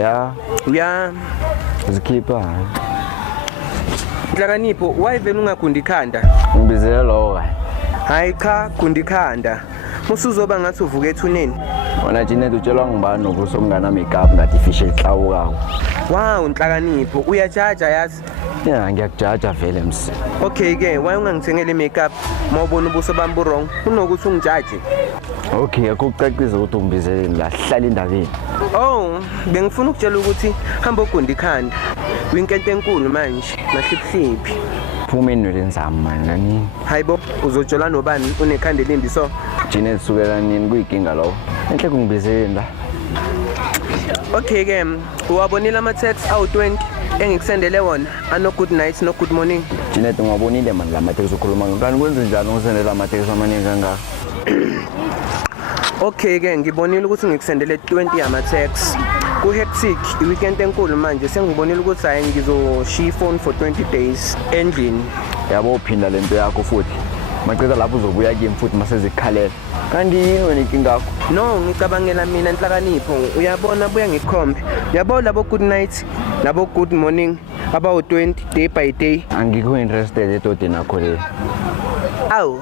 Yeah. Ya. Zikhipha. Nhlakanipho, wayivela ungagundi ikhanda. Ngibizele lo. Hayi cha, gundi ikhanda. Musuzoba ngathi uvuka ethuneni. Wona Janet utshelwa ngibani nokuthi ungana makeup ngathi fish ehlawukawo. Wow, Nhlakanipho, uyajaja yazi. Yeah, ngiyakujaja vele msi. Okay ke, why ungangithengele makeup? Mawubona ubuso bami burong. Kunokuthi ungijaje. Okay, akucacisa ukuthi ungibizeleni la, hlala endabeni. Oh, bengifuna ukutshela ukuthi hamba ugundi ikhanda. Winkento enkulu manje, nahliphliphi. Phuma enweleni zami manje nani. Hayibo, uzotshola nobani unekhanda elimbi so? Janet sukela nini kuyikinga lo. Enhle kungibizeleni la. Okay ke, uwabonile ama-text awu-20 engikusendele wona, ano good night no good morning. Janet ungabonile manje la mateksi ukhuluma ngani kwenza njani ungisendela amateksi amaningi kangaka? Okay ke, ngibonile ukuthi ngikusendele 20 yama-text. Ku-hectic, i-weekend enkulu manje sengibonile ukuthi hayi ngizoshiya ifone for 20 days endlini. Yabo uphinda lento yakho futhi. Maqeda lapho uzobuya kimi futhi masezikhalela. Kanti yini wena inkinga yakho? No, ngicabangela mina Nhlakanipho, uyabona buya ngikhombe. Uyabona labo good night, labo good morning, abawu-20 day by day. Angikho interested etodeni akho le. Awu,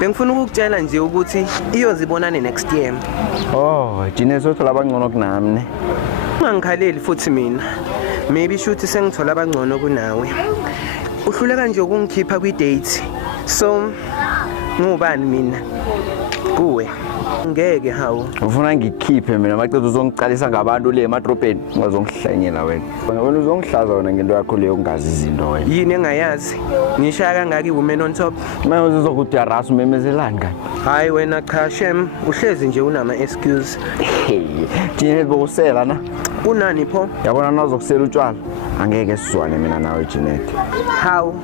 bengifuna ukukutshela nje ukuthi iyozibonane next year. Oh, Janet sothola abangcono kunami ne. Ungangikhaleli futhi mina. Maybe shuthi sengithola abangcono kunawe. Uhluleka nje ukungikhipha kwi-date. So, ngubani mina? Kuwe. Ngeke hawo. Ufuna ngikhiphe mina maqeda uzongicalisa ngabantu le emadrobheni ungazongihlanyela wena. Wena uzongihlaza wena ngento yakho leyo ungazi izinto wena. Yini engayazi? Ngishaya kangaka iwomen on top. Manje uzokuthi arasa umemezelani kani? Hayi wena cha shem, uhlezi nje unama excuse. Janet bokusela na. Kunani pho? Yabona nazokusela utshwala. Angeke sizwane mina nawe Janet. How?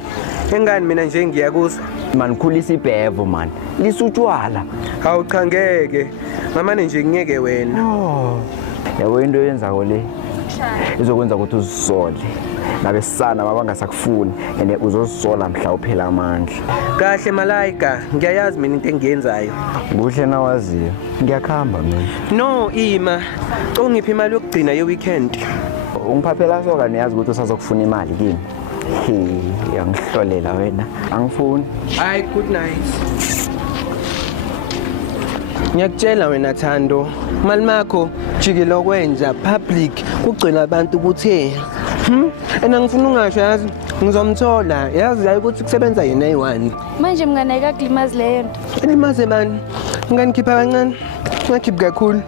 Engani mina nje ngiyakuzwa. Man khulisa ibhevo man. Lisutshwala. Hawu cha ngeke. Ngamane nje ngeke wena. Oh. Yabo into yenzako le. Izokwenza ukuthi uzisole. Nabesana babangasakufuni ene uzozisola mhla uphela amandla. Kahle Malayika, ngiyayazi mina into engiyenzayo. Kuhle nawaziyo. Ngiyakhamba mina. No, ima. Ungiphi imali yokugcina ye weekend? Ungiphaphela soka niyazi ukuthi usazokufuna imali kimi. Yangihlolela wena. Angifuni. Hayi good night. Ngiyakutshela wena Thando, mali makho jikela okwenza public kugcina abantu ukuthi ena ngifuna ungasho yazi ngizomthola yazi hayi ukuthi kusebenza yena eyi1. Manje mngane akakulimazi leyo nto. Elimaze bani? Nganikhipha kancane. Ngakhipha kakhulu.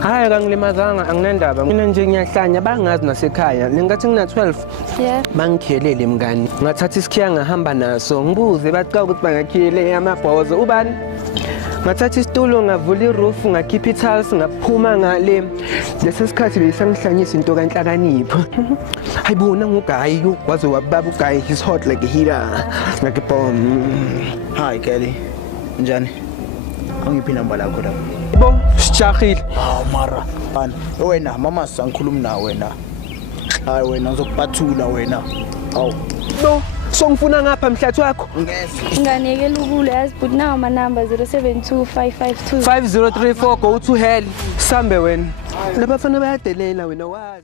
Hayi kangilimazanga anginandaba. Mina nje ngiyahlanya bangazi nasekhaya. Lengathi ngina 12. Yeah. Bangikhelele mngani. Ngathatha isikhiya ngahamba naso. Ngibuze bathi ukuthi bangakhiyele amabhozo. Ubani? Ngathatha isitulo ngavula iroof ngakhipha itiles ngaphuma ngale. Lesi sikhathi beyisangihlanyisa into kaNhlakanipho. Hayibona ngugayi waze wababa ugayi he's hot like a heater. Ngakebom. Hi Kelly. Njani? Angiphi inamba lakho la? Yebo, sijahile. Hawu mara. Bani? Wena mama sangikhuluma nawe wena. Hayi wena uzokuphathula wena. Hawu. No, songifuna ngapha mhlathi wakho. Ngeke. Nganekela ukule yazi but nawo ama number 072552 5034 go to hell. Sambe wena. Labafana bayadelela wena wazi.